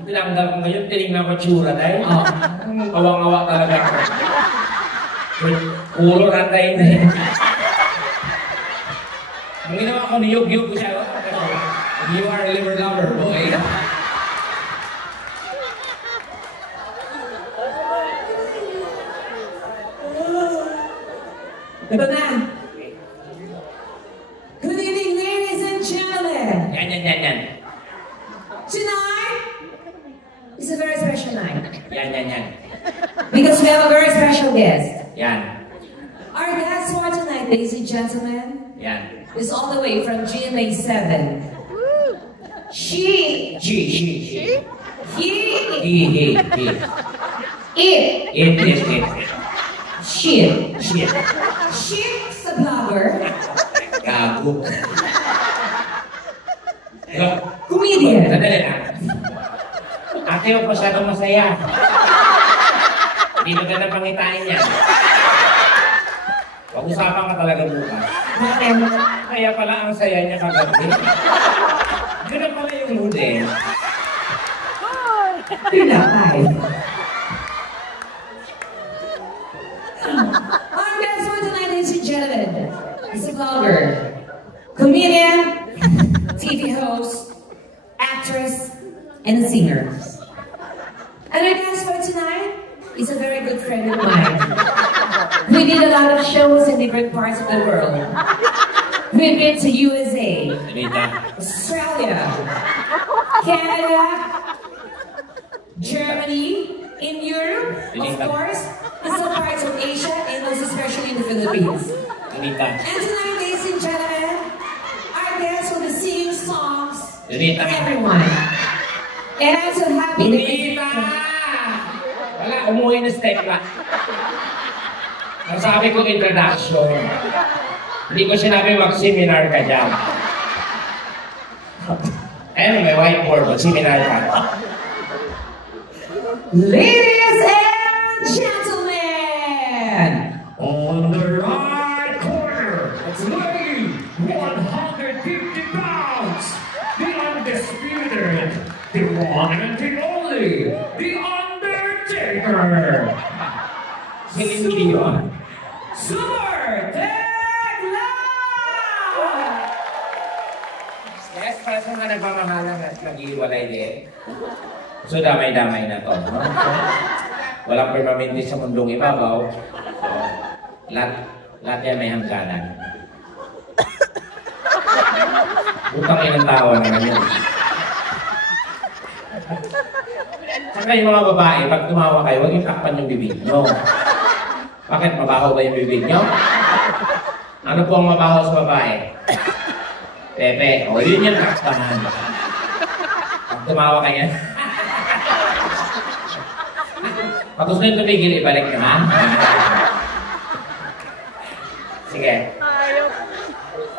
Tinanggal ko ngayon, tinignan ko tsura dahil. Kawang-awa talaga ako. Ulo randay na yun. Ang ginawa ko, niyog-yog ko siya. You are a liver lover, boy. Ito na. Good evening, ladies and gentlemen. Yan. Tonight is a very special night. Yan. Because we have a very special guest. Yan. Our guest for tonight, ladies and gentlemen, Yan. is all the way from GMA 7. He. She's a blogger. Gago. Comedian. Sandali lang. Ate, huwag masyadong masaya. Hindi maganda pangitain niya. Pag-usapan ka talaga bukas. Kaya pala ang saya niya kagabi. Ganun pala yung huli. Pinapay. Our guest for tonight, ladies and gentlemen, is a blogger, comedian, TV host, actress, and a singer. And our guest for tonight is a very good friend of mine. We did a lot of shows in different parts of the world. We've been to USA, Australia, Canada, Germany, in Europe, of course, and some parts of Asia, and most especially in the Philippines. And tonight, ladies and gentlemen, our guests will be singing songs for everyone. And I'm so happy that wala, umuwi na step lang. Nasabi ko introduction. Hindi ko sinabi mag-seminar ka dyan. Anyway, whiteboard, mag-seminar ka. Ladies and gentlemen, on the right corner, weighing 150 pounds, the undisputed, the one and the only, the Undertaker. Hindi yun. Super Tekla! Yes, para sa mga nagmamahalang at nag-iwalay din. So, damay-damay na to. No? Walang permanente sa mundong ibabaw. Lahat yan may hangganan. Utang ilang tawa naman yun. Saka yung mga babae, pag tumawa kayo, huwag yung takpan yung bibig nyo. Bakit? Mabaho ba yung bibig nyo? Ano po ang mabaho sa babae? Pepe. O, yun yung takpan. Pag tumawa kayo, pag gusto nyo tumigil, ibalik nyo, ha? Sige.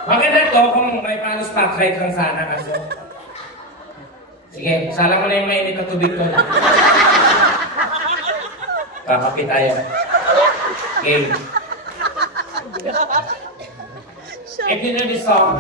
Maganda to kung may paano spotlight lang sana kaso. Sige, sala mo na yung mainit na tubig ko. Kakapit tayo. Game. If you know this song,